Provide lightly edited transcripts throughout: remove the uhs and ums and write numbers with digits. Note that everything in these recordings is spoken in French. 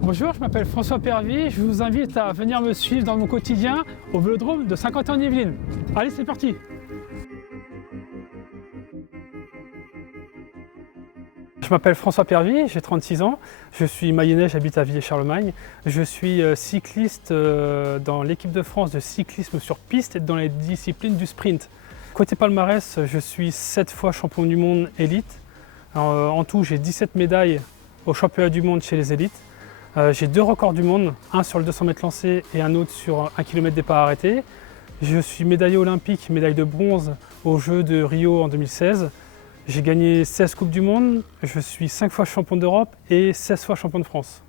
Bonjour, je m'appelle François Pervy, je vous invite à venir me suivre dans mon quotidien au Vélodrome de Saint-Quentin-en-Yvelines. Allez, c'est parti! Je m'appelle François Pervy, j'ai 36 ans, je suis mayennais, j'habite à Villers-Charlemagne. Je suis cycliste dans l'équipe de France de cyclisme sur piste et dans les disciplines du sprint. Côté palmarès, je suis 7 fois champion du monde élite. En tout, j'ai 17 médailles au championnat du monde chez les élites. J'ai 2 records du monde, un sur le 200 mètres lancé et un autre sur 1 km départ arrêté. Je suis médaillé olympique, médaille de bronze aux Jeux de Rio en 2016. J'ai gagné 16 Coupes du Monde, je suis 5 fois champion d'Europe et 16 fois champion de France.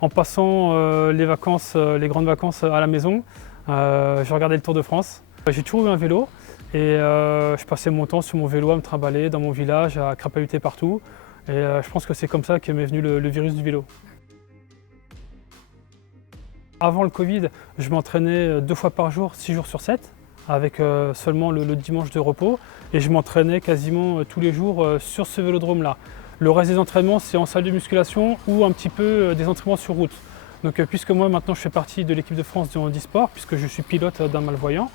En passant les vacances, les grandes vacances à la maison, je regardais le Tour de France. J'ai toujours eu un vélo et je passais mon temps sur mon vélo à me trimballer dans mon village, à crapahuter partout. Et je pense que c'est comme ça qu'est m'est venu le virus du vélo. Avant le Covid, je m'entraînais 2 fois par jour, 6 jours sur 7, avec seulement le dimanche de repos. Et je m'entraînais quasiment tous les jours sur ce vélodrome-là. Le reste des entraînements, c'est en salle de musculation ou un petit peu des entraînements sur route. Donc puisque moi maintenant je fais partie de l'équipe de France du handisport, puisque je suis pilote d'un malvoyant,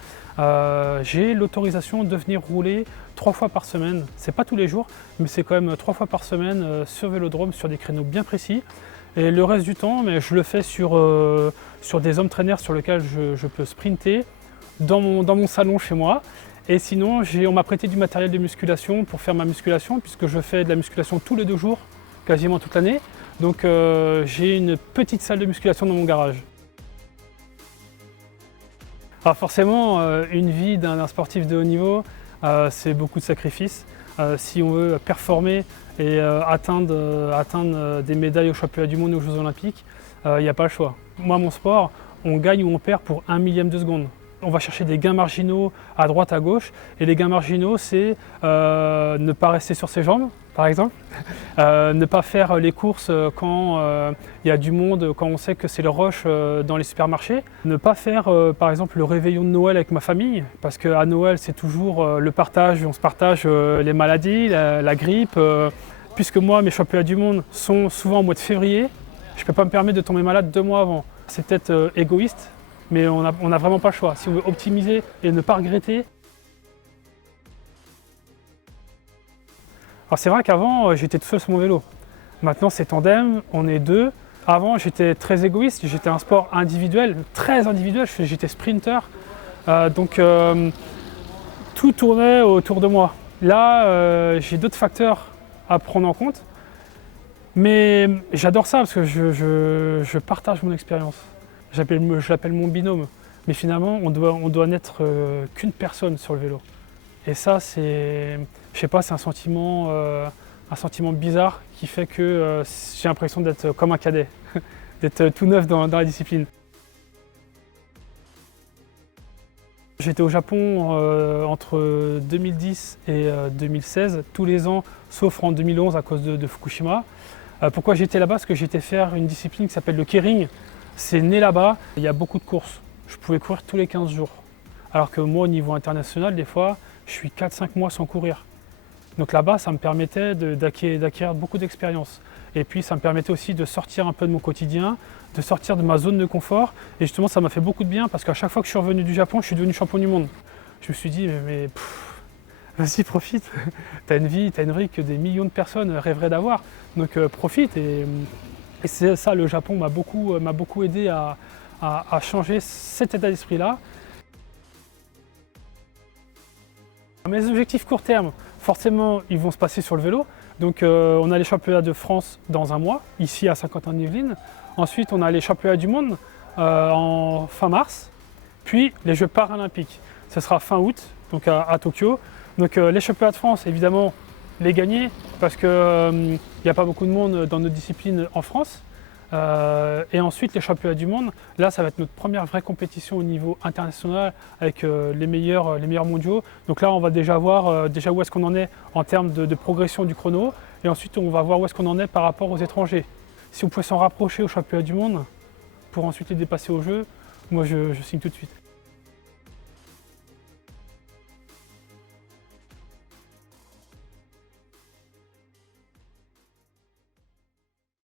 j'ai l'autorisation de venir rouler 3 fois par semaine. C'est pas tous les jours, mais c'est quand même 3 fois par semaine sur vélodrome, sur des créneaux bien précis. Et le reste du temps, mais je le fais sur des home trainers sur lesquels je peux sprinter dans mon salon chez moi. Et sinon, on m'a prêté du matériel de musculation pour faire ma musculation, puisque je fais de la musculation tous les 2 jours, quasiment toute l'année. Donc j'ai une petite salle de musculation dans mon garage. Alors forcément, une vie d'un sportif de haut niveau, c'est beaucoup de sacrifices. Si on veut performer et atteindre des médailles aux championnats du monde et aux Jeux Olympiques, il n'y a pas le choix. Moi, mon sport, on gagne ou on perd pour 1 millième de seconde. On va chercher des gains marginaux à droite, à gauche. Et les gains marginaux, c'est ne pas rester sur ses jambes, par exemple. Ne pas faire les courses quand il y a du monde, quand on sait que c'est le rush dans les supermarchés. Ne pas faire, par exemple, le réveillon de Noël avec ma famille. Parce qu'à Noël, c'est toujours le partage. On se partage les maladies, la grippe. Puisque moi, mes championnats du monde sont souvent au mois de février, je ne peux pas me permettre de tomber malade 2 mois avant. C'est peut-être égoïste, mais on n'a vraiment pas le choix. Si on veut optimiser et ne pas regretter. Alors c'est vrai qu'avant, j'étais tout seul sur mon vélo. Maintenant, c'est tandem, on est 2. Avant, j'étais très égoïste, j'étais un sport individuel, très individuel, j'étais sprinter. Donc tout tournait autour de moi. Là, j'ai d'autres facteurs à prendre en compte. Mais j'adore ça parce que je partage mon expérience. Je l'appelle mon binôme. Mais finalement, on doit n'être qu'une personne sur le vélo. Et ça, je sais pas, c'est un sentiment bizarre qui fait que j'ai l'impression d'être comme un cadet, d'être tout neuf dans la discipline. J'étais au Japon entre 2010 et 2016, tous les ans, sauf en 2011 à cause de Fukushima. Pourquoi j'étais là-bas? Parce que j'étais faire une discipline qui s'appelle le keirin. C'est né là-bas, il y a beaucoup de courses. Je pouvais courir tous les 15 jours. Alors que moi, au niveau international, des fois, je suis 4-5 mois sans courir. Donc là-bas, ça me permettait d'acquérir beaucoup d'expérience. Et puis, ça me permettait aussi de sortir un peu de mon quotidien, de sortir de ma zone de confort. Et justement, ça m'a fait beaucoup de bien parce qu'à chaque fois que je suis revenu du Japon, je suis devenu champion du monde. Je me suis dit, mais vas-y, profite. T'as une vie que des millions de personnes rêveraient d'avoir. Donc profite. Et c'est ça, le Japon m'a beaucoup aidé à changer cet état d'esprit-là. Mes objectifs court terme, forcément, ils vont se passer sur le vélo. Donc on a les championnats de France dans 1 mois, ici à Saint-Quentin-en-Yvelines. Ensuite, on a les championnats du monde en fin mars. Puis les Jeux paralympiques. Ce sera fin août, donc à Tokyo. Donc les championnats de France, évidemment, les gagner, parce qu'il n'y a pas beaucoup de monde dans notre discipline en France. Et ensuite, les championnats du monde, là, ça va être notre première vraie compétition au niveau international avec les meilleurs mondiaux. Donc là, on va déjà voir où est-ce qu'on en est en termes de progression du chrono. et ensuite on va voir où est-ce qu'on en est par rapport aux étrangers. Si on pouvait s'en rapprocher au championnat du monde pour ensuite les dépasser au jeu, moi je signe tout de suite.